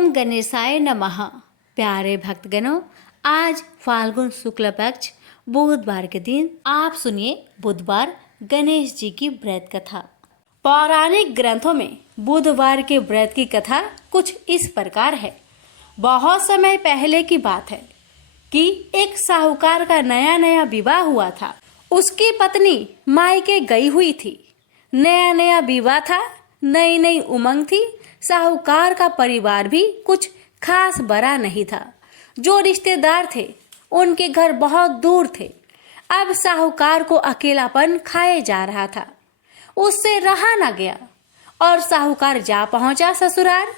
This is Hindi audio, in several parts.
ओम गणेशाय नमः। प्यारे भक्तगणों, आज फाल्गुन शुक्ल पक्ष बुधवार के दिन आप सुनिए बुधवार गणेश जी की व्रत कथा। पौराणिक ग्रंथों में बुधवार के व्रत की कथा कुछ इस प्रकार है। बहुत समय पहले की बात है कि एक साहूकार का नया नया विवाह हुआ था। उसकी पत्नी मायके गई हुई थी। नया नया विवाह था, नई नई उमंग थी। साहूकार का परिवार भी कुछ खास बड़ा नहीं था। जो रिश्तेदार थे उनके घर बहुत दूर थे। अब साहूकार को अकेलापन खाए जा रहा था। उससे रहा न गया और साहूकार जा पहुंचा ससुराल।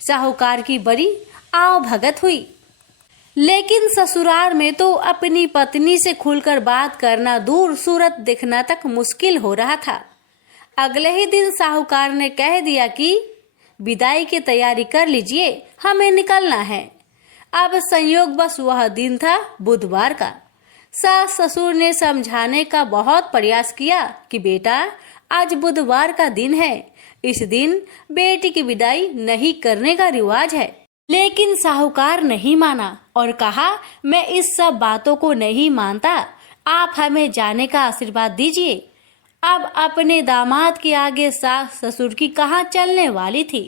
साहूकार की बड़ी आव भगत हुई, लेकिन ससुराल में तो अपनी पत्नी से खुलकर बात करना दूर, सूरत दिखना तक मुश्किल हो रहा था। अगले ही दिन साहूकार ने कह दिया कि विदाई की तैयारी कर लीजिए, हमें निकलना है। अब संयोग बस वह दिन था बुधवार का। सास ससुर ने समझाने का बहुत प्रयास किया कि बेटा, आज बुधवार का दिन है, इस दिन बेटी की विदाई नहीं करने का रिवाज है। लेकिन साहूकार नहीं माना और कहा, मैं इस सब बातों को नहीं मानता, आप हमें जाने का आशीर्वाद दीजिए। अब अपने दामाद के आगे सास ससुर की कहाँ चलने वाली थी।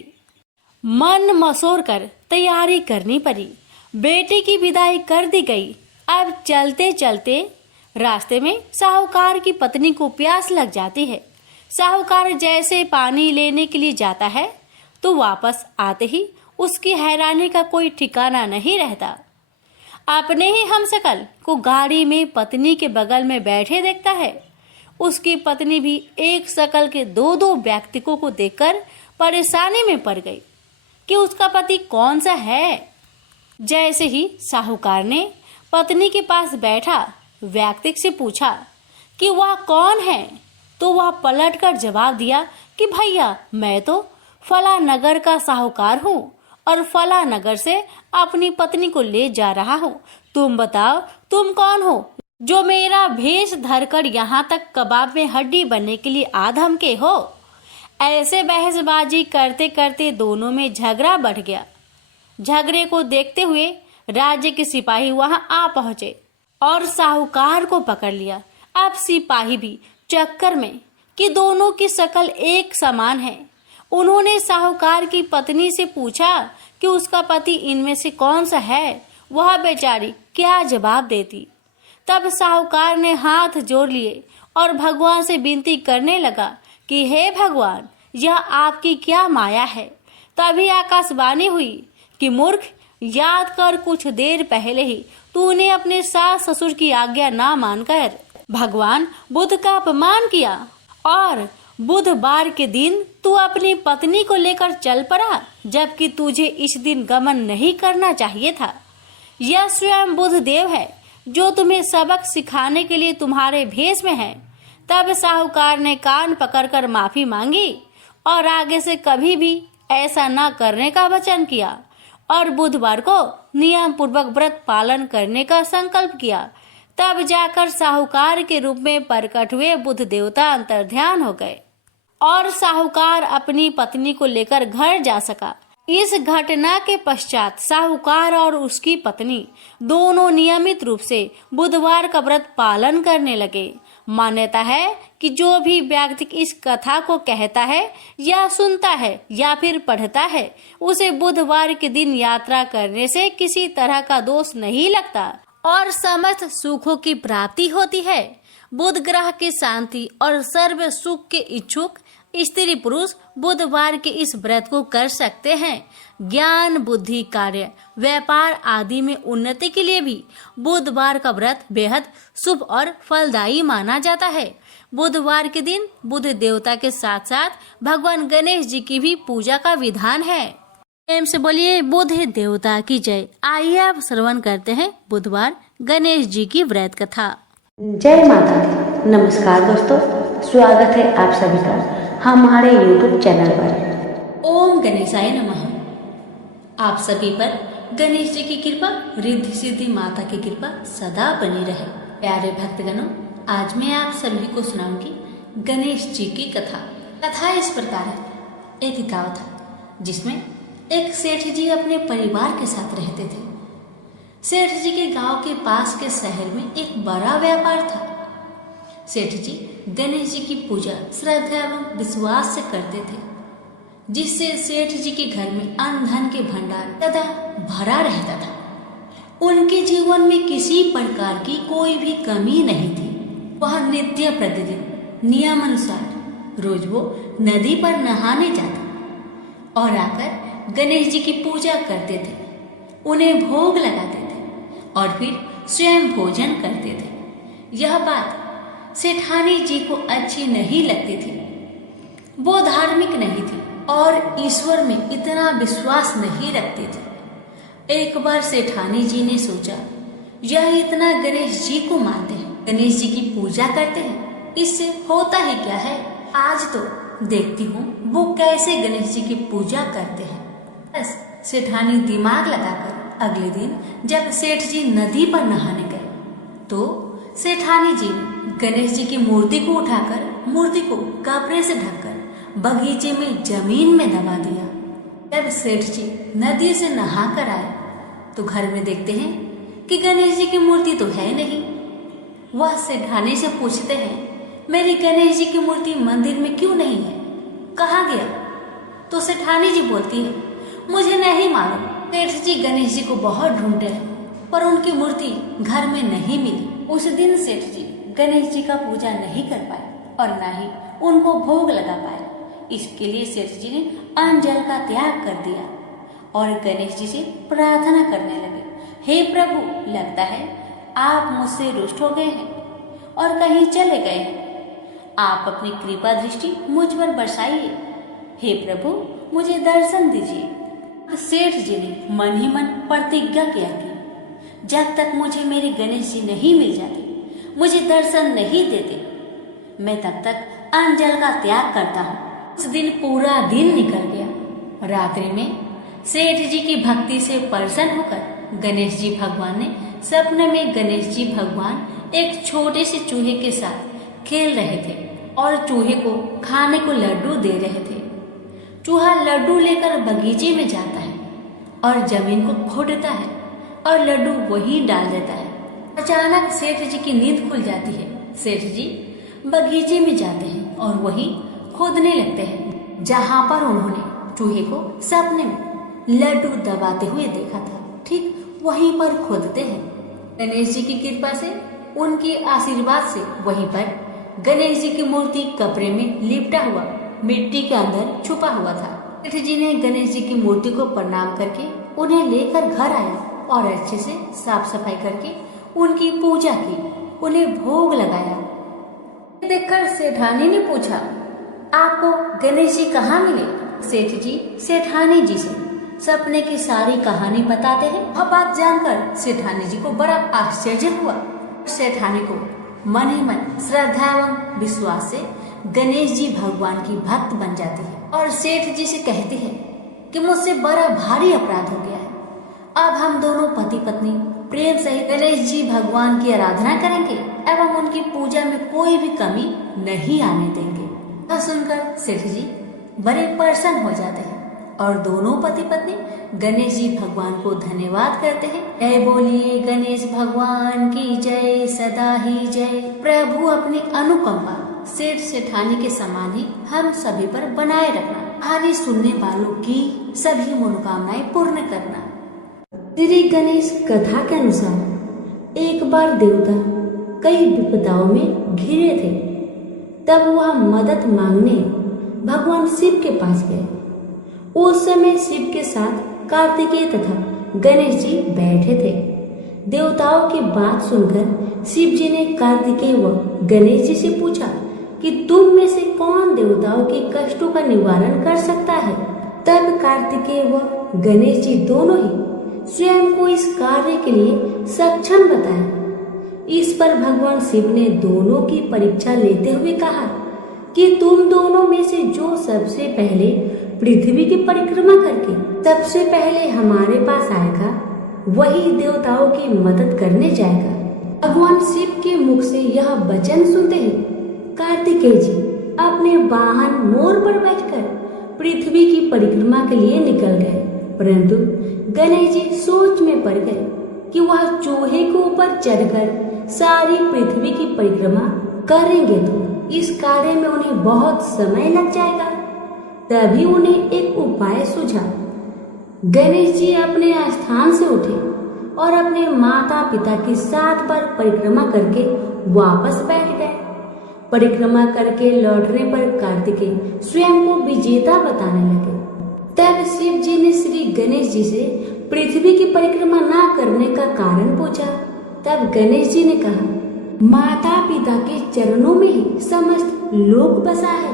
मन मसोर कर तैयारी करनी पड़ी। बेटी की विदाई कर दी गई। अब चलते चलते रास्ते में साहूकार की पत्नी को प्यास लग जाती है। साहूकार जैसे पानी लेने के लिए जाता है तो वापस आते ही उसकी हैरानी का कोई ठिकाना नहीं रहता। अपने ही हमशक्ल को गाड़ी में पत्नी के बगल में बैठे देखता है। उसकी पत्नी भी एक शकल के दो दो व्यक्तियों को देखकर परेशानी में पड़ गई कि उसका पति कौन सा है। जैसे ही साहूकार ने पत्नी के पास बैठा व्यक्ति से पूछा कि वह कौन है, तो वह पलटकर जवाब दिया कि भैया, मैं तो फला नगर का साहूकार हूँ और फला नगर से अपनी पत्नी को ले जा रहा हूँ। तुम बताओ, तुम कौन हो जो मेरा भेष धरकर यहाँ तक कबाब में हड्डी बनने के लिए आधम के हो। ऐसे बहसबाजी करते करते दोनों में झगड़ा बढ़ गया। झगड़े को देखते हुए राज्य के सिपाही वहां आ पहुंचे और साहूकार को पकड़ लिया। अब सिपाही भी चक्कर में कि दोनों की शक्ल एक समान है। उन्होंने साहूकार की पत्नी से पूछा कि उसका पति इनमें से कौन सा है। वह बेचारी क्या जवाब देती। तब साहूकार ने हाथ जोड़ लिए और भगवान से विनती करने लगा कि हे भगवान, यह आपकी क्या माया है। तभी आकाशवाणी हुई कि मूर्ख, याद कर कुछ देर पहले ही तूने अपने सास ससुर की आज्ञा ना मानकर भगवान बुध का अपमान किया और बुधवार के दिन तू अपनी पत्नी को लेकर चल पड़ा, जबकि तुझे इस दिन गमन नहीं करना चाहिए था। यह स्वयं बुध देव है जो तुम्हें सबक सिखाने के लिए तुम्हारे भेष में है। तब साहूकार ने कान पकड़कर माफी मांगी और आगे से कभी भी ऐसा न करने का वचन किया और बुधवार को नियम पूर्वक व्रत पालन करने का संकल्प किया। तब जाकर साहूकार के रूप में प्रकट हुए बुध देवता अंतर्ध्यान हो गए और साहूकार अपनी पत्नी को लेकर घर जा सका। इस घटना के पश्चात साहूकार और उसकी पत्नी दोनों नियमित रूप से बुधवार का व्रत पालन करने लगे। मान्यता है कि जो भी व्यक्ति इस कथा को कहता है या सुनता है या फिर पढ़ता है, उसे बुधवार के दिन यात्रा करने से किसी तरह का दोष नहीं लगता और समस्त सुखों की प्राप्ति होती है। बुध ग्रह की शांति और सर्व सुख के इच्छुक स्त्री पुरुष बुधवार के इस व्रत को कर सकते हैं। ज्ञान, बुद्धि, कार्य, व्यापार आदि में उन्नति के लिए भी बुधवार का व्रत बेहद शुभ और फलदायी माना जाता है। बुधवार के दिन बुध देवता के साथ साथ भगवान गणेश जी की भी पूजा का विधान है। प्रेम से बोलिए बुध देवता की जय। आइए आप श्रवण करते हैं बुधवार गणेश जी की व्रत कथा। जय माता दी। नमस्कार दोस्तों, स्वागत है आप सभी का हमारे YouTube चैनल पर। ओम गणेशाय नमः। आप सभी पर गणेश जी की कृपा, रिद्धि सिद्धि माता की कृपा सदा बनी रहे। प्यारे भक्तगणों, आज मैं आप सभी को सुनाऊंगी गणेश जी की कथा। कथा इस प्रकार है। एक गाँव था जिसमें एक सेठ जी अपने परिवार के साथ रहते थे। सेठ जी के गांव के पास के शहर में एक बड़ा व्यापार था। सेठ जी गणेश जी की पूजा श्रद्धा एवं विश्वास से करते थे, जिससे सेठ जी के घर में अन्न धन के भंडार सदा भरा रहता था। उनके जीवन में किसी प्रकार की कोई भी कमी नहीं थी। वह नित्य प्रतिदिन नियमानुसार रोज वो नदी पर नहाने जाते और आकर गणेश जी की पूजा करते थे, उन्हें भोग लगाते थे और फिर स्वयं भोजन करते थे। यह बात सेठानी जी को अच्छी नहीं लगती थी। वो धार्मिक नहीं थी और ईश्वर में इतना विश्वास नहीं रखती थी। एक बार सेठानी जी ने सोचा, यह इतना गणेश जी को मानते हैं, गणेश जी की पूजा करते हैं, इससे होता ही क्या है। आज तो देखती हूँ वो कैसे गणेश जी की पूजा करते हैं। बस सेठानी दिमाग लगाकर अगले दिन जब सेठ जी नदी पर नहाने गए तो सेठानी जी ने गणेश जी की मूर्ति को उठाकर मूर्ति को कपड़े से ढककर बगीचे में जमीन में दबा दिया। जब सेठ जी नदी से नहा कर आए तो घर में देखते हैं कि गणेश जी की मूर्ति तो है नहीं। वह सेठानी से पूछते हैं, मेरी गणेश जी की मूर्ति मंदिर में क्यों नहीं है, कहाँ गया? तो सेठानी जी बोलती है, मुझे नहीं मालूम। सेठ जी गणेश जी को बहुत ढूंढते हैं पर उनकी मूर्ति घर में नहीं मिली। उस दिन सेठ जी गणेश जी का पूजा नहीं कर पाए और न ही उनको भोग लगा पाए। इसके लिए सेठ जी ने अन्न जल का त्याग कर दिया और गणेश जी से प्रार्थना करने लगे, हे प्रभु, लगता है आप मुझसे रुष्ट हो गए हैं और कहीं चले गए हैं। आप अपनी कृपा दृष्टि मुझ पर बरसाइए। हे प्रभु, मुझे दर्शन दीजिए। सेठ जी ने मन ही मन प्रतिज्ञा किया कि जब तक मुझे मेरे गणेश जी नहीं मिल जाते, मुझे दर्शन नहीं देते, मैं तब तक अन्न जल का त्याग करता हूँ। उस दिन पूरा दिन निकल गया। रात्रि में सेठ जी की भक्ति से प्रसन्न होकर गणेश जी भगवान ने सपने में गणेश जी भगवान एक छोटे से चूहे के साथ खेल रहे थे और चूहे को खाने को लड्डू दे रहे थे। चूहा लड्डू लेकर बगीचे में जाता है और जमीन को खोदता है और लड्डू वहीं डाल देता है। अचानक सेठ जी की नींद खुल जाती है। सेठ जी बगीचे में जाते हैं और वहीं खोदने लगते हैं जहां पर उन्होंने चूहे को सपने में लड्डू दबाते हुए देखा था। ठीक वहीं पर खोदते हैं। गणेश जी की कृपा से, उनके आशीर्वाद से वहीं पर गणेश जी की मूर्ति कपड़े में लिपटा हुआ मिट्टी के अंदर छुपा हुआ था। सेठ जी ने गणेश जी की मूर्ति को प्रणाम करके उन्हें लेकर घर आया और अच्छे से साफ सफाई करके उनकी पूजा की, उन्हें भोग लगाया। देखकर सेठानी ने पूछा, आपको गणेश जी कहाँ मिले? सेठ जी सेठानी जी से सपने की सारी कहानी बताते हैं। वह बात जानकर सेठानी जी को बड़ा आश्चर्य हुआ। सेठानी को मन ही मन श्रद्धा एवं विश्वास से गणेश जी भगवान की भक्त बन जाती है और सेठ जी से कहती है कि मुझसे बड़ा भारी अपराध हो गया है। अब हम दोनों पति पत्नी प्रेम सहित गणेश जी भगवान की आराधना करेंगे एवं उनकी पूजा में कोई भी कमी नहीं आने देंगे। यह सुनकर सेठ जी बड़े प्रसन्न हो जाते हैं और दोनों पति पत्नी गणेश जी भगवान को धन्यवाद करते हैं। जय बोलिए गणेश भगवान की जय, सदा ही जय। प्रभु अपनी अनुकंपा सेठ सेठानी के समान ही हम सभी पर बनाए रखना। कहानी सुनने वालों की सभी मनोकामनाएं पूर्ण करना। श्री गणेश कथा के अनुसार एक बार देवता कई विपदाओं में घिरे थे। तब वह मदद मांगने भगवान शिव के पास गए। उस समय शिव के साथ कार्तिकेय तथा गणेश जी बैठे थे। देवताओं की बात सुनकर शिव जी ने कार्तिकेय व गणेश जी से पूछा कि तुम में से कौन देवताओं के कष्टों का निवारण कर सकता है। तब कार्तिकेय व गणेश जी दोनों ही स्वयं को इस कार्य के लिए सक्षम बताए। इस पर भगवान शिव ने दोनों की परीक्षा लेते हुए कहा कि तुम दोनों में से जो सबसे पहले पृथ्वी की परिक्रमा करके सबसे पहले हमारे पास आएगा, वही देवताओं की मदद करने जाएगा। भगवान शिव के मुख से यह वचन सुनते हैं कार्तिकेय जी अपने वाहन मोर पर बैठकर पृथ्वी की परिक्रमा के लिए निकल गए परंतु गणेश जी सोच में पड़ गए कि वह चूहे के ऊपर चढ़कर सारी पृथ्वी की परिक्रमा करेंगे तो इस कार्य में उन्हें बहुत समय लग जाएगा। तभी उन्हें एक उपाय सूझा। गणेश जी अपने स्थान से उठे और अपने माता पिता की 7 बार परिक्रमा करके वापस बैठ गए। परिक्रमा करके लौटने पर कार्तिकेय स्वयं को विजेता बताने लगे। तब शिव जी ने श्री गणेश जी से पृथ्वी की परिक्रमा ना करने का कारण पूछा। तब गणेश जी ने कहा, माता पिता के चरणों में ही समस्त लोक बसा है।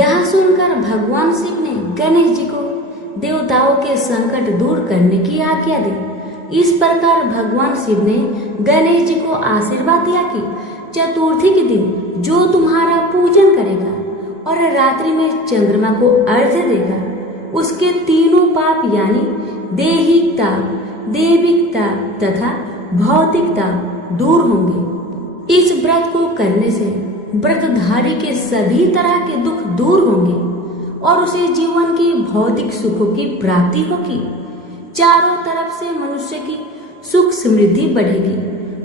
यह सुनकर भगवान शिव ने गणेश जी को देवताओं के संकट दूर करने की आज्ञा दी। इस प्रकार भगवान शिव ने गणेश जी को आशीर्वाद दिया कि चतुर्थी के दिन जो तुम्हारा पूजन करेगा और रात्रि में चंद्रमा को अर्घ्य देगा, उसके तीनों पाप यानी दैहिकता, दैविकता तथा भौतिकता दूर होंगे। इस व्रत को करने से व्रतधारी के सभी तरह के दुख दूर होंगे और उसे जीवन की भौतिक सुखों की प्राप्ति होगी। चारों तरफ से मनुष्य की सुख समृद्धि बढ़ेगी।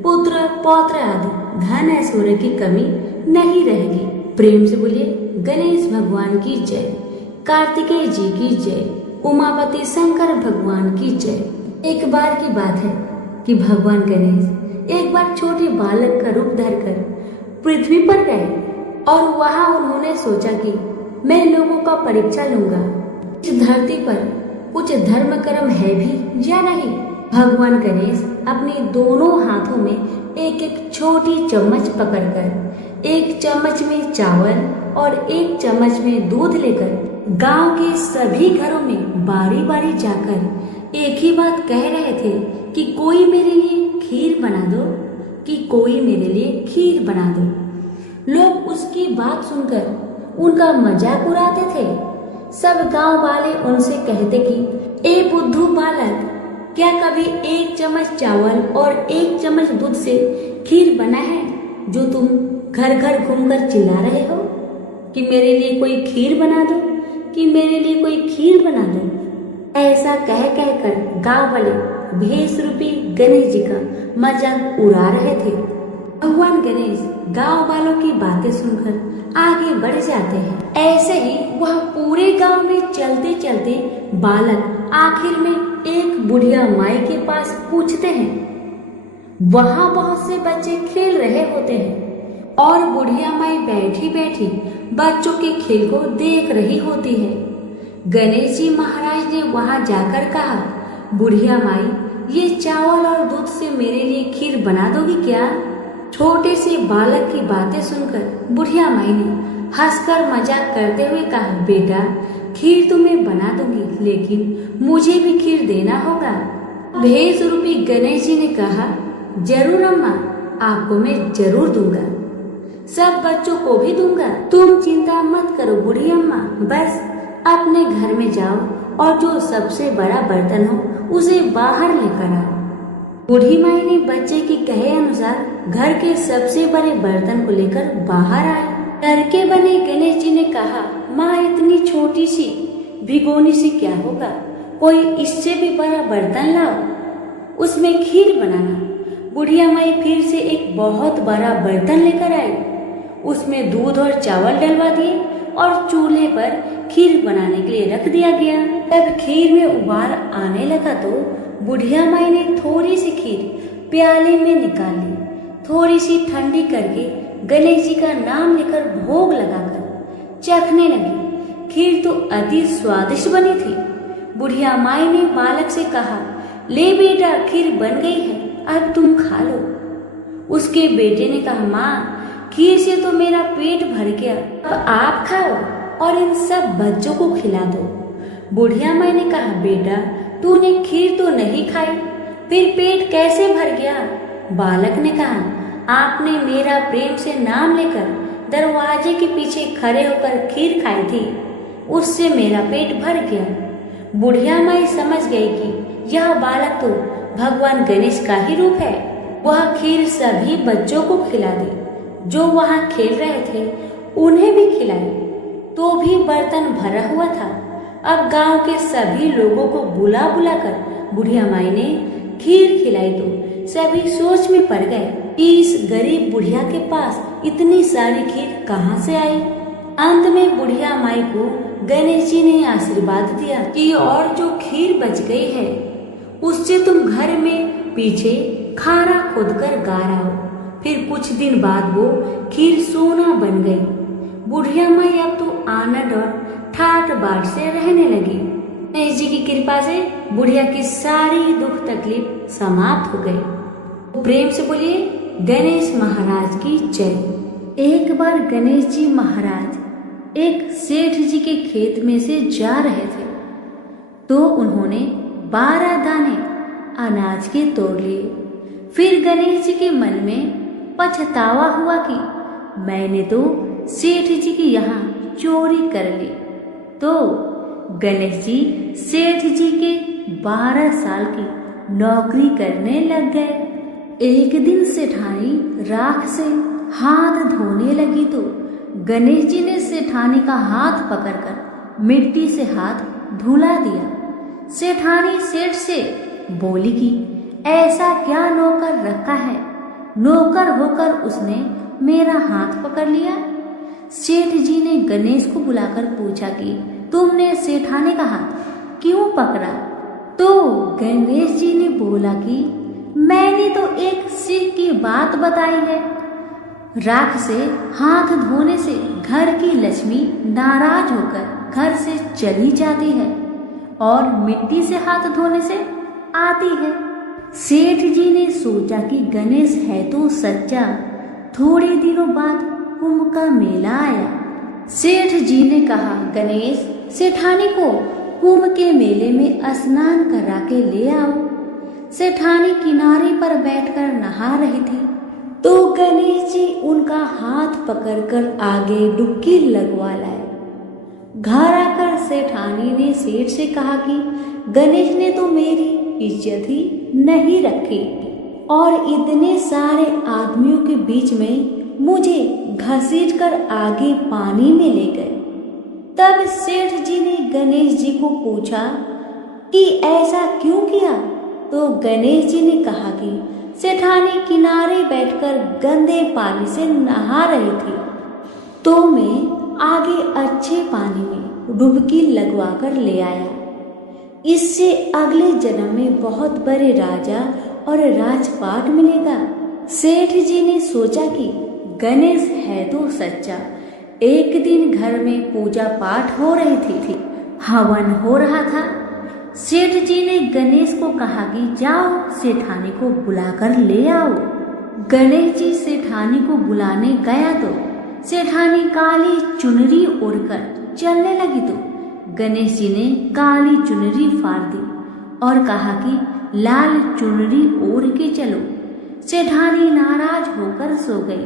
पुत्र पौत्र आदि धन ऐश्वर्य की कमी नहीं रहेगी। प्रेम से बोलिए गणेश भगवान की जय, कार्तिकेय जी की जय, उमापति शंकर भगवान की जय। एक बार की बात है कि भगवान गणेश एक बार छोटे बालक का रूप धरकर पृथ्वी पर गए और वहां उन्होंने सोचा कि मैं लोगों का परीक्षा लूंगा, इस धरती पर कुछ धर्म कर्म है भी या नहीं। भगवान गणेश अपने दोनों हाथों में एक एक छोटी चम्मच पकड़कर एक चम्मच में चावल और एक चम्मच में दूध लेकर गांव के सभी घरों में बारी बारी जाकर एक ही बात कह रहे थे कि कोई मेरे लिए खीर बना दो, कि कोई मेरे लिए खीर बना दो। लोग उसकी बात सुनकर उनका मजाक उड़ाते थे। सब गांव वाले उनसे कहते कि ए बुद्धू बालक, क्या कभी एक चम्मच चावल और एक चम्मच दूध से खीर बना है जो तुम घर घर घूमकर चिल्ला रहे हो कि मेरे लिए कोई खीर बना दो, कि मेरे लिए कोई खीर बना दो। ऐसा कह कहकर गांव वाले भेष रूपी गणेश जी का मजाक उड़ा रहे थे। भगवान गणेश गांव वालों की बातें सुनकर आगे बढ़ जाते हैं। ऐसे ही वह पूरे गांव में चलते चलते बालक आखिर में एक बुढ़िया माई के पास पूछते हैं। वहां बहुत से बच्चे खेल रहे होते हैं और बुढ़िया माई बैठी बैठी बच्चों के खेल को देख रही होती है। गणेश जी महाराज ने वहां जाकर कहा, बुढ़िया माई, ये चावल और दूध से मेरे लिए खीर बना दोगी क्या? छोटे से बालक की बातें सुनकर बुढ़िया माई ने हंसकर मजाक करते हुए कहा, बेटा खीर तो मैं बना दूंगी, लेकिन मुझे भी खीर देना होगा। भेष रूपी गणेश जी ने कहा, जरूर अम्मा, आपको मैं जरूर दूंगा, सब बच्चों को भी दूंगा। तुम चिंता मत करो बूढ़ी अम्मा, बस अपने घर में जाओ और जो सबसे बड़ा बर्तन हो उसे बाहर लेकर आओ। बूढ़ी माई ने बच्चे की कहे अनुसार घर के सबसे बड़े बर्तन को लेकर बाहर आए। घर के बने गणेश जी ने कहा, माँ इतनी छोटी सी भिगोनी से क्या होगा, कोई इससे भी बड़ा बर्तन लाओ, उसमें खीर बनाना। बुढ़िया माई फिर से एक बहुत बड़ा बर्तन लेकर आई, उसमें दूध और चावल डलवा दिए और चूल्हे पर खीर बनाने के लिए रख दिया गया। जब खीर में उबाल आने लगा तो बुढ़िया माई ने थोड़ी सी खीर प्याले में निकाल ली, थोड़ी सी ठंडी करके गणेश जी का नाम लेकर भोग लगाकर चखने लगी। खीर तो अति स्वादिष्ट बनी थी। बुढ़िया माई ने बालक से कहा, ले बेटा खीर बन गई है, अब तुम खा लो। उसके बेटे ने कहा, माँ खीर से तो मेरा पेट भर गया, अब आप खाओ और इन सब बच्चों को खिला दो। बुढ़िया माई ने कहा, बेटा तूने खीर तो नहीं खाई, फिर पेट कैसे भर गया? बालक ने कहा, आपने मेरा प्रेम से नाम लेकर दरवाजे के पीछे खड़े होकर खीर खाई थी, उससे मेरा पेट भर गया। बुढ़िया माई समझ गई कि यह बालक तो भगवान गणेश का ही रूप है। वह खीर सभी बच्चों को खिला दी, जो वहां खेल रहे थे उन्हें भी खिलाई, तो भी बर्तन भरा हुआ था। अब गांव के सभी लोगों को बुला बुला कर बुढ़िया माई ने खीर खिलाई तो सभी सोच में पड़ गए कि इस गरीब बुढ़िया के पास इतनी सारी खीर कहाँ से आई। अंत में बुढ़िया माई को गणेश जी ने आशीर्वाद दिया कि और जो खीर बच गई है उससे तुम घर में पीछे खारा खोदकर गाड़ा हो। फिर कुछ दिन बाद वो खीर सोना बन गई। बुढ़िया माई अब तो आनंद और ठाट बाट से रहने लगी। गणेश जी की कृपा से बुढ़िया की सारी दुख तकलीफ समाप्त हो गई। प्रेम से बोलिए गणेश महाराज की जय। एक बार गणेश जी महाराज एक सेठ जी के खेत में से जा रहे थे तो उन्होंने 12 दाने अनाज के तोड़ लिए। फिर गणेश जी के मन में पछतावा हुआ कि मैंने तो सेठ जी के यहाँ चोरी कर ली। तो गणेश जी सेठ जी के 12 साल की नौकरी करने लग गए। एक दिन सेठानी राख से हाथ धोने लगी तो गणेश जी ने सेठानी का हाथ पकड़कर मिट्टी से हाथ धुला दिया। सेठानी सेठ से बोली कि ऐसा क्या नौकर रखा है, नौकर होकर उसने मेरा हाथ पकड़ लिया। सेठ जी ने गणेश को बुलाकर पूछा कि तुमने सेठानी का हाथ क्यों पकड़ा। तो गणेश जी ने बोला कि मैंने तो एक सिख की बात बताई है। राख से हाथ धोने से घर की लक्ष्मी नाराज होकर घर से चली जाती है और मिट्टी से हाथ धोने से आती है। सेठ जी ने सोचा कि गणेश है तो सच्चा। थोड़े दिनों बाद कुंभ का मेला आया। सेठ जी ने कहा गणेश सेठानी को कुंभ के मेले में स्नान करा के ले आओ। सेठानी किनारे पर बैठकर नहा रही थी तो गणेश जी उनका हाथ पकड़कर आगे डुबकी लगवा लाए। घर आकर सेठानी ने सेठ से कहा कि गणेश ने तो मेरी इज्जत ही नहीं रखी और इतने सारे आदमियों के बीच में मुझे घसीट कर आगे पानी में ले गए। तब सेठ जी ने गणेश जी को पूछा कि ऐसा क्यों किया। तो गणेश जी ने कहा कि सेठानी किनारे बैठकर गंदे पानी से नहा रही थी तो मैं आगे अच्छे पानी में डुबकी लगवा कर ले आया। इससे अगले जन्म में बहुत बड़े राजा और राजपाट मिलेगा। सेठ जी ने सोचा कि गणेश है तो सच्चा। एक दिन घर में पूजा पाठ हो रही थी, हवन हो रहा था। सेठ जी ने गणेश को कहा कि जाओ सेठानी को बुलाकर ले आओ। गणेश जी सेठानी को बुलाने गया तो सेठानी काली चुनरी ओढ़कर चलने लगी तो गणेश जी ने काली चुनरी फाड़ दी और कहा कि लाल चुनरी ओढ़ के चलो। सेठानी नाराज होकर सो गई।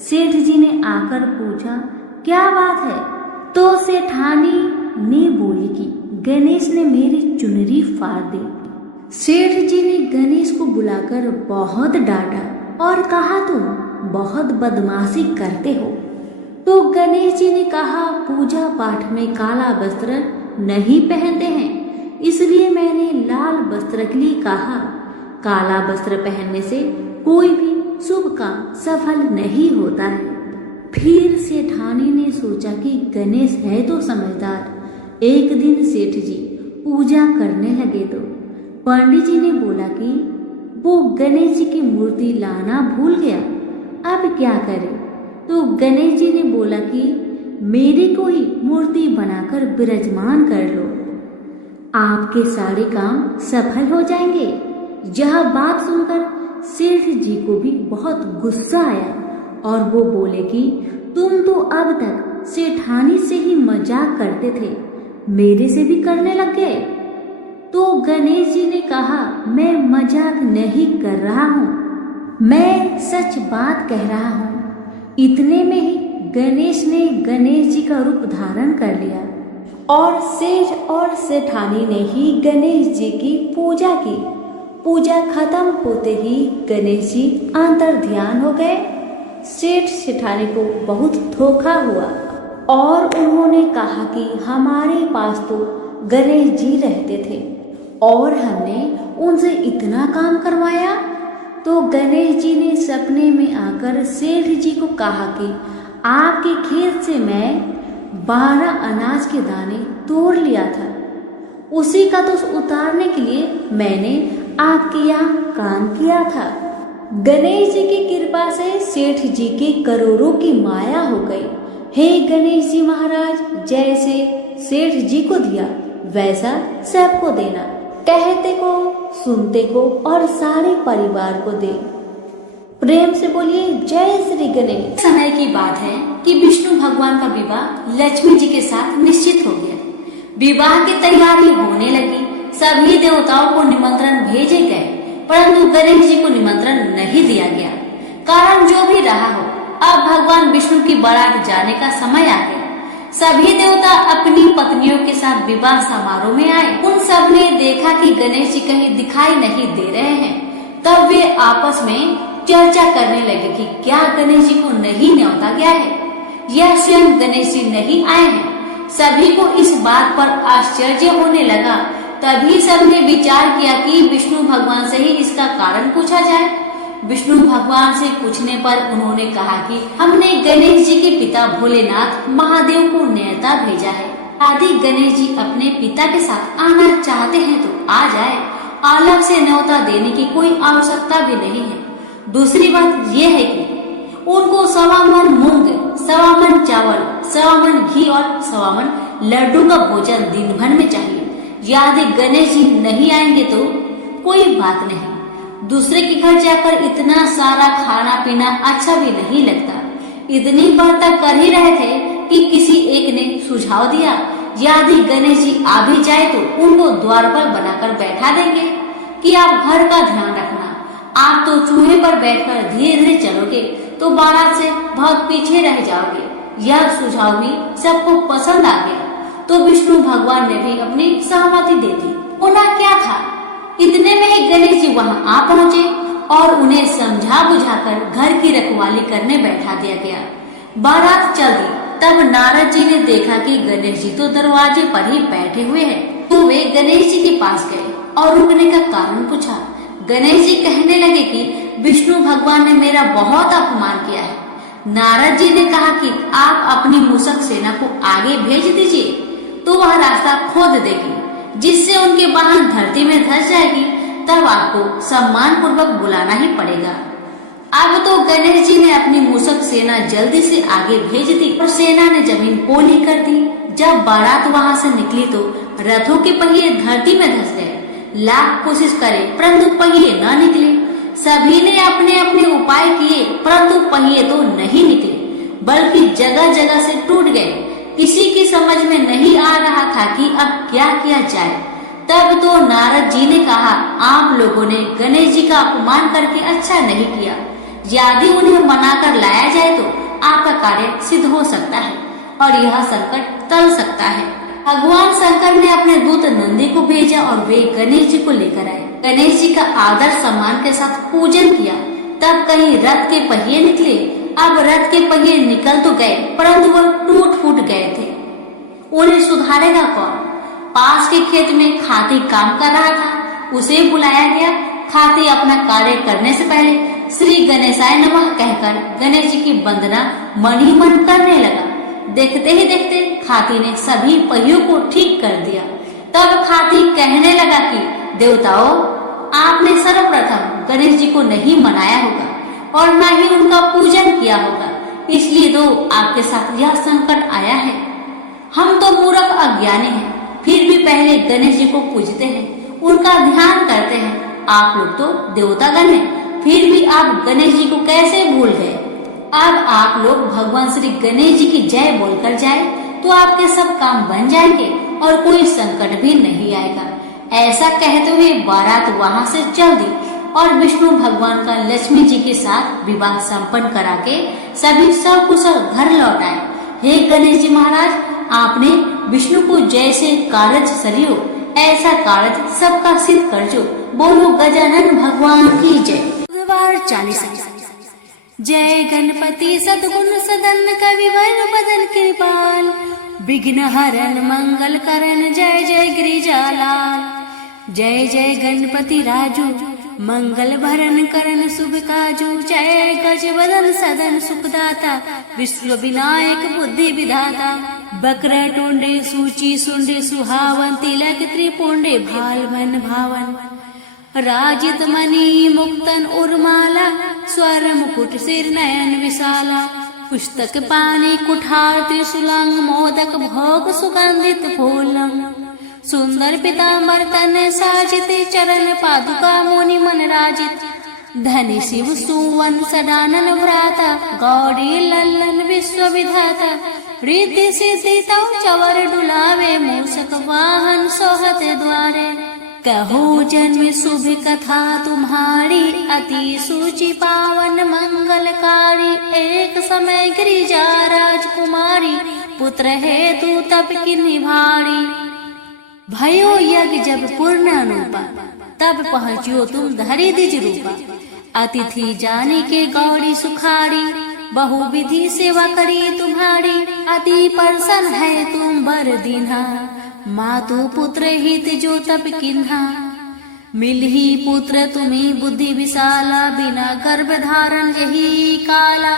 सेठ जी ने आकर पूछा क्या बात है। तो सेठानी ने बोली कि गणेश ने मेरी चुनरी फाड़ दी। सेठ जी ने गणेश को बुलाकर बहुत डांटा और कहा तुम बहुत बदमाशी करते हो। तो गणेश जी ने कहा पूजा पाठ में काला वस्त्र नहीं पहनते हैं इसलिए मैंने लाल वस्त्र के लिए कहा। काला वस्त्र पहनने से कोई भी शुभ काम सफल नहीं होता है। फिर सेठानी ने सोचा कि गणेश है तो समझदार। एक दिन सेठ जी पूजा करने लगे तो पंडित जी ने बोला कि वो गणेश जी की मूर्ति लाना भूल गया, अब क्या करे। तो गणेश जी ने बोला कि मेरी कोई मूर्ति बनाकर विराजमान कर लो, आपके सारे काम सफल हो जाएंगे। यह बात सुनकर सेठ जी को भी बहुत गुस्सा आया और वो बोले कि तुम तो अब तक सेठानी से ही मजाक करते थे, मेरे से भी करने लग गए। तो गणेश जी ने कहा मैं मजाक नहीं कर रहा हूँ, मैं सच बात कह रहा हूँ। इतने में ही गणेश ने गणेश जी का रूप धारण कर लिया और सेठ और सेठानी ने ही गणेश जी की पूजा की। पूजा खत्म होते ही गणेश जी अंतर ध्यान हो गए। सेठ सेठानी को बहुत धोखा हुआ और उन्होंने कहा कि हमारे पास तो गणेश जी रहते थे और हमने उनसे इतना काम करवाया। तो गणेश जी ने सपने में आकर सेठ जी को कहा कि आपके खेत से मैं 12 अनाज के दाने तोड़ लिया था, उसी का तो उतारने के लिए मैंने आपके यहाँ काम किया था। गणेश जी की कृपा से सेठ जी की करोड़ों की माया हो गई। हे गणेश जी महाराज, जैसे सेठ जी को दिया वैसा सबको देना, कहते को, सुनते को और सारे परिवार को दे। प्रेम से बोलिए जय श्री गणेश। समय की बात है कि विष्णु भगवान का विवाह लक्ष्मी जी के साथ निश्चित हो गया। विवाह की तैयारी होने लगी। सभी देवताओं को निमंत्रण भेजे गए, परंतु गणेश जी को निमंत्रण नहीं दिया गया। कारण जो भी रहा हो, अब भगवान विष्णु की बारात जाने का समय आ गया। सभी देवता अपनी पत्नियों के साथ विवाह समारोह में आए। उन सब ने देखा कि गणेश जी कहीं दिखाई नहीं दे रहे हैं। तब वे आपस में चर्चा करने लगे कि क्या गणेश जी को नहीं न्योता गया है या स्वयं गणेश जी नहीं आए हैं। सभी को इस बात पर आश्चर्य होने लगा। तभी सबने विचार किया कि विष्णु भगवान से ही इसका कारण पूछा जाए। विष्णु भगवान से पूछने पर उन्होंने कहा कि हमने गणेश जी के पिता भोलेनाथ महादेव को न्योता भेजा है। यदि गणेश जी अपने पिता के साथ आना चाहते हैं तो आ जाए, अलग से न्योता देने की कोई आवश्यकता भी नहीं है। दूसरी बात यह है कि उनको 1.25 मन मूंग, 1.25 मन चावल, 1.25 मन घी और 1.25 मन लड्डू का भोजन दिन भर में चाहिए। यदि गणेश जी नहीं आएंगे तो कोई बात नहीं, दूसरे के घर जाकर इतना सारा खाना पीना अच्छा भी नहीं लगता। इतनी बातें कर ही रहे थे कि किसी एक ने सुझाव दिया, यदि गणेश जी आ भी जाए तो उनको द्वार पर बनाकर बैठा देंगे कि आप घर का ध्यान रखना। आप तो चूहे पर बैठकर धीरे धीरे चलोगे तो बारात से बहुत पीछे रह जाओगे। यह सुझाव भी सबको पसंद आ गया। तो विष्णु भगवान ने भी अपनी सहमति दे दी। होना क्या था, इतने में ही गणेश जी वहां आ पहुंचे और उन्हें समझा बुझाकर घर की रखवाली करने बैठा दिया गया। बारात चल दी। तब नारद जी ने देखा कि गणेश जी तो दरवाजे पर ही बैठे हुए हैं। तो वे गणेश जी के पास गए और रुकने का कारण पूछा। गणेश जी कहने लगे कि विष्णु भगवान ने मेरा बहुत अपमान किया है। नारद जी ने कहा कि आप अपनी मूषक सेना को आगे भेज दीजिए तो वह रास्ता खोद देगी, जिससे उनके वाहन धरती में धंस जाएगी। तब आपको सम्मान पूर्वक बुलाना ही पड़ेगा। अब तो गणेश जी ने अपनी मूषक सेना जल्दी से आगे भेज दी और सेना ने जमीन पोली कर दी। जब बारात वहां से निकली तो रथों के पहिए धरती में धंस गए। लाख कोशिश करे परंतु पहिए न निकले। सभी ने अपने अपने उपाय किए परंतु पहिए तो नहीं निकले, बल्कि जगह जगह से टूट गए। किसी की समझ में नहीं आ रहा था कि अब क्या किया जाए। तब तो नारद जी ने कहा, आप लोगों ने गणेश जी का अपमान करके अच्छा नहीं किया। यदि उन्हें मनाकर लाया जाए तो आपका कार्य सिद्ध हो सकता है और यह संकट टल सकता है। भगवान शंकर ने अपने दूत नंदी को भेजा और वे गणेश जी को लेकर आए। गणेश जी का आदर सम्मान के साथ पूजन किया। तब कहीं रथ के पहिए निकले। अब रथ के पहिए निकल तो गए परंतु वह टूट फूट गए थे। उन्हें सुधारेगा कौन? पास के खेत में खाती काम कर रहा था, उसे बुलाया गया। खाती अपना कार्य करने से पहले श्री गणेशाय नमः कहकर गणेश जी की वंदना मन ही मन करने लगा। देखते ही देखते खाती ने सभी पहियों को ठीक कर दिया। तब खाती कहने लगा कि देवताओं, आपने सर्वप्रथम गणेश जी को नहीं मनाया होगा और न ही उनका पूजन किया होगा, इसलिए तो आपके साथ यह संकट आया है। हम तो मूर्ख अज्ञानी हैं, फिर भी पहले गणेश जी को पूजते हैं, उनका ध्यान करते हैं। आप लोग तो देवतागण हैं, फिर भी आप गणेश जी को कैसे भूल गए? अब आप लोग भगवान श्री गणेश जी की जय बोलकर जाए तो आपके सब काम बन जाएंगे और कोई संकट भी नहीं आएगा। ऐसा कहते हुए बारात वहां से चल दी और विष्णु भगवान का लक्ष्मी जी के साथ विवाह संपन्न करा के सभी सकुशल घर लौट आए। हे गणेश जी महाराज, आपने विष्णु को जैसे कारज सरियो ऐसा कारज सबका सिद्ध कर जो। बोलो गजानन भगवान की जय। 40। जय गणपति सद्गुण सदन कविवर बदन कृपाल। विघ्न हरन मंगल करन जय जय गिरिजालाल। जय जय गणपति राजू मंगल भरन करन शुभ काजू। जय गज वदन सदन सुखदाता विश्व विनायक बुद्धि विधाता। बकर टुंडे सूची सुंडे सुहावन तिलक त्रिपुंडे भाल मन भावन। राजित मणि मुक्तन उर्माला स्वर मुकुट सिर नयन विशाला। पुस्तक पानी कुठार त्रिशूलंग मोदक भोग सुगंधित फूलंग। सुंदर पीतांबर तन साजित चरण पादुका मुनि मन राजित। धनि शिव सुवन सदानन भ्राता गौरी लल्लन विश्व विधाता। रिद्धि सिद्धि तव चवर डुलावे मूषक वाहन सोहत द्वारे। कहो जन्म शुभ कथा तुम्हारी अति सूचि पावन मंगलकारी। एक समय गिरिजा राजकुमारी पुत्र हेतु तप किन्हीं भारी। भयो यज्ञ जब पूर्ण अनुपा तब पहुँचियो तुम धरि द्विज रूपा। अतिथि जाने के गौरी सुखारी बहु विधि सेवा करी तुम्हारी। अति प्रसन्न है तुम बर दीन्हा मातु पुत्र हित जो तप किन्हा। मिलही पुत्र तुम्हें बुद्धि विशाला बिना गर्भ धारण यही काला।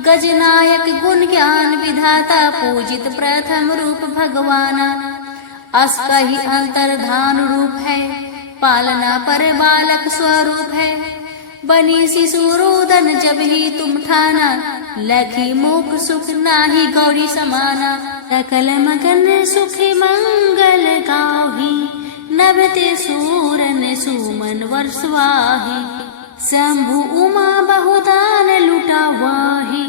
गजनायक गुण ज्ञान विधाता पूजित प्रथम रूप भगवाना। असकहि अंतर्धान रूप है पालना पर बालक स्वरूप है। बनी शिशु रोदन जब ही तुम ठाना लखी मुख सुख नाही गौरी समाना। सकल मगन सुख मंगल गाही नभते सूरन सुमन वर्षवाही। शंभु उमा बहुदान लुटावाही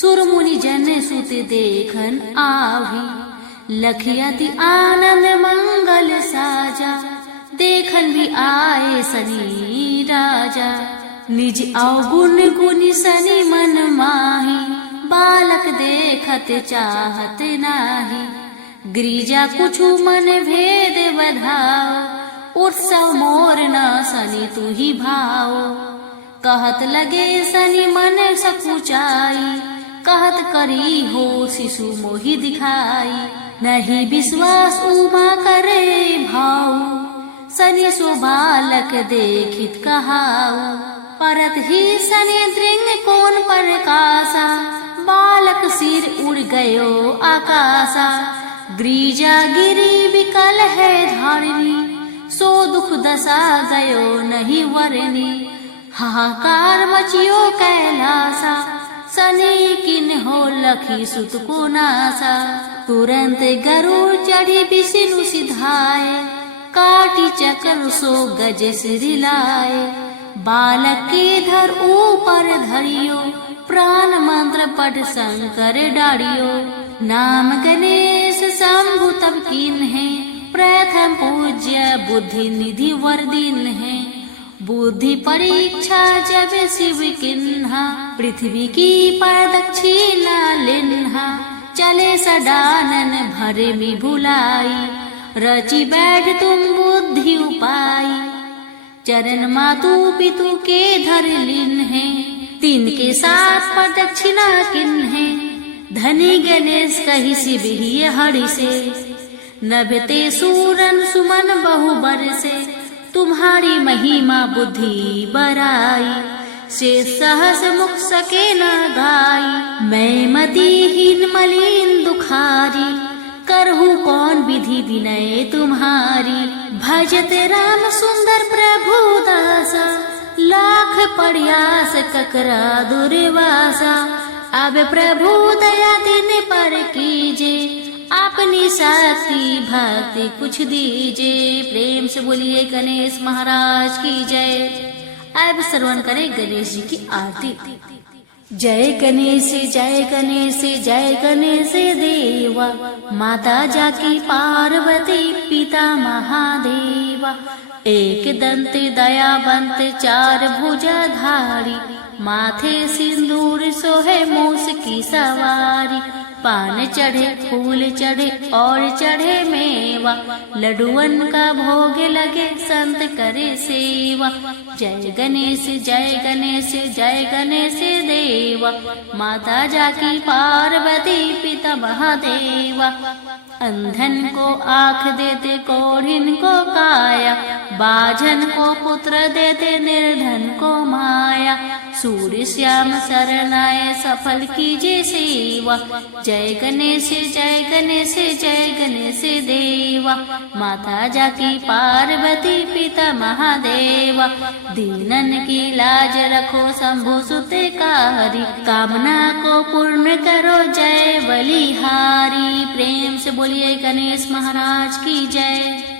सुर मुनि जन सुत देखन आही। लखियति आनंद मंगल साजा देखन भी आए सनी राजा। निज अवगुण गुण सनी मन माही बालक देखत चाहत नाही। गिरिजा कुछु मन भेद बधाओ उत्सव मोर न सनी तू ही भाओ। कहत लगे सनी मन सकुचाई कहत करी हो शिशु मोहि दिखाई। नहीं विश्वास उमा करे भाऊ सनी सो बालक देखित कहाऊ। परत ही सनी दृंग कौन प्रकाशा बालक सिर उड़ गयो आकाशा। गिरिजा गिरी विकल है धारिणी सो दुख दशा गयो नहीं वरनी। हाहाकार मचियो कैलासा सनी किन हो लखी सुत को नासा। तुरंत गरुड़ चढ़ी विष्णु सिधाए काटी चक्र सो गज सिरिलाए। बालक के धर ऊपर धरियो प्राण मंत्र पढ़ शंकर डारियो। नाम गणेश शंभु तब कीन है प्रथम पूज्य बुद्धि निधि वर्दीन है। बुद्धि परीक्षा जब शिव किन्हा पृथ्वी की प्रदक्षिणा लिन्हा। चले सदानन भरे में भुलाई रची बैठ तुम बुद्धि उपाई। चरण मातु पितु के धर लिन है तीन के साथ प्रदक्षिणा किन है। धनी गणेश कही शिव ही हरि से नभते सूरन सुमन बहु बरसे। तुम्हारी महिमा बुद्धि बराई से सहस मुख सके न गाई। मैं मतिहीन मलिन दुखारी करहूँ कौन विधि विनय तुम्हारी। भजत राम सुंदर प्रभु दासा लाख प्रयास ककरा दुर्वासा। अब प्रभु दया दिन पर कीजे अपनी शक्ति भक्ति कुछ दीजे। प्रेम से बोलिए गणेश महाराज की जय। अब श्रवण करें गणेश जी की आरती। जय गणेश जय गणेश जय गणेश देवा। माता जाकी पार्वती पिता महादेवा। एक दंत दयावंत चार भुजाधारी। माथे सिंदूर सोहे मूस की सवारी। पान चढ़े फूल चढ़े और चढ़े मेवा, लड्डुअन का भोग लगे संत करे सेवा। जय गणेश जय गणेश जय गणेश देवा, माता जाकी पार्वती पिता महादेवा। अंधन को आँख देते कोढ़िन को काया, बाझन को पुत्र देते निर्धन को माया। सूर्य श्याम शरणाए सफल कीजिए सेवा, जय गणेश जय गणेश जय गणेश देवा। माता जाकी पार्वती पिता महादेवा, दीनन की लाज रखो शंभु सुते कारी, कामना को पूर्ण करो जय बलिहारी। प्रेम से बोलिए गणेश महाराज की जय।